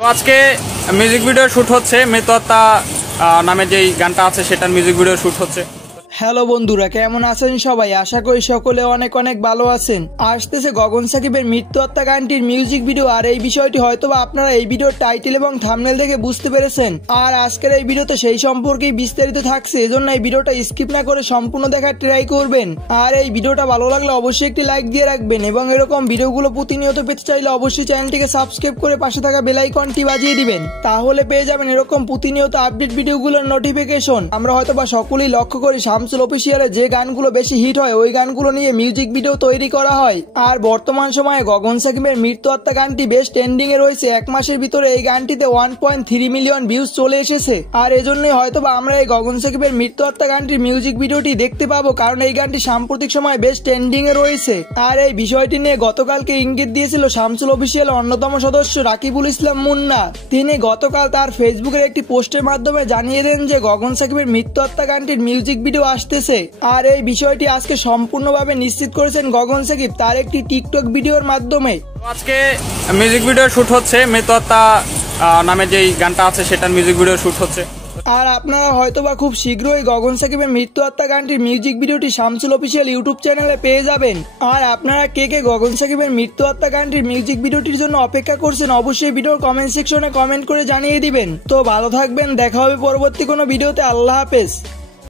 তো আজকে music video shoot হচ্ছে, মৃত্যুহত্যা নামে যেই গানটা আছে সেটার মিউজিক ভিডিও শুট হচ্ছে। হ্যালো বন্ধুরা, কেমন আছেন সবাই? আশা করি সকলে অনেক অনেক ভালো আছেন। আসতেছে গগন সাকিবের মৃত্যুহত্যা গানটির মিউজিক ভিডিও, আর এই বিষয়টি হয়তোবা আপনারা এই ভিডিওর টাইটেল এবং থাম্বনেল দেখে বুঝতে পেরেছেন। আর আজকের এই ভিডিওতে সেই সম্পর্কেই বিস্তারিত থাকছে, এজন্য এই ভিডিওটা স্কিপ না করে সম্পূর্ণ দেখার ট্রাই করবেন। আর এই ভিডিওটা ভালো লাগলে অবশ্যই একটি লাইক দিয়ে রাখবেন, এবং এরকম ভিডিওগুলো প্রতিনিয়ত পেতে চাইলে অবশ্যই চ্যানেলটিকে সাবস্ক্রাইব করে পাশে থাকা বেল আইকনটি বাজিয়ে দিবেন, তাহলে পেয়ে যাবেন এরকম প্রতিনিয়ত আপডেট ভিডিওগুলোর নোটিফিকেশন। আমরা হয়তোবা সকলেই লক্ষ্য করি শামসুল অফিসিয়ালে যে গানগুলো বেশি হিট হয় ওই গানগুলো নিয়ে মিউজিক ভিডিও তৈরি করা হয়। আর বর্তমান সময়ে গগন সাকিবের মৃত্যুহত্যা গানটি বেশ ট্রেন্ডিং এ রয়েছে। এক মাসের ভিতরে এই গানটিতে 1.3 মিলিয়ন ভিউজ চলে এসেছে। আর এজন্যই হয়তোবা আমরা এই গগন সাকিবের মৃত্যুহত্যা গানটির মিউজিক ভিডিওটি দেখতে পাবো, কারণ এই গানটি সাম্প্রতিক সময় বেশ ট্রেন্ডিং এ রয়েছে। আর এই বিষয়টি নিয়ে গতকালকে ইঙ্গিত দিয়েছিল শামসুল অফিসিয়ালের অন্যতম সদস্য রাকিবুল ইসলাম মুন্না। তিনি গতকাল তার ফেসবুকের একটি পোস্টের মাধ্যমে জানিয়ে দেন যে গগন সাকিবের মৃত্যুহত্যা গানটির মিউজিক ভিডিও আসতেছে। আর এই বিষয়টি আজকে সম্পূর্ণভাবে নিশ্চিত করেছেন গগন সাকিব তার একটি টিকটক ভিডিওর মাধ্যমে। আজকে মিউজিক ভিডিও শুট হচ্ছে, মৃত্যুহত্যা নামে যেই গানটা আছে সেটার মিউজিক ভিডিও শুট হচ্ছে। আর আপনারা হয়তোবা খুব শীঘ্রই গগন সাকিবের মৃত্যুহত্যা গানটির মিউজিক ভিডিওটি শামসুল অফিসিয়াল ইউটিউব চ্যানেলে পেয়ে যাবেন। আর আপনারা কে কে গগন সাকিবের মৃত্যুহত্যা গানটির মিউজিক ভিডিওটির জন্য অপেক্ষা করছেন অবশ্যই ভিডিওর কমেন্ট সেকশনে কমেন্ট করে জানিয়ে দিবেন। তো ভালো থাকবেন, দেখা হবে পরবর্তী কোনো ভিডিওতে। আল্লাহ হাফেজ।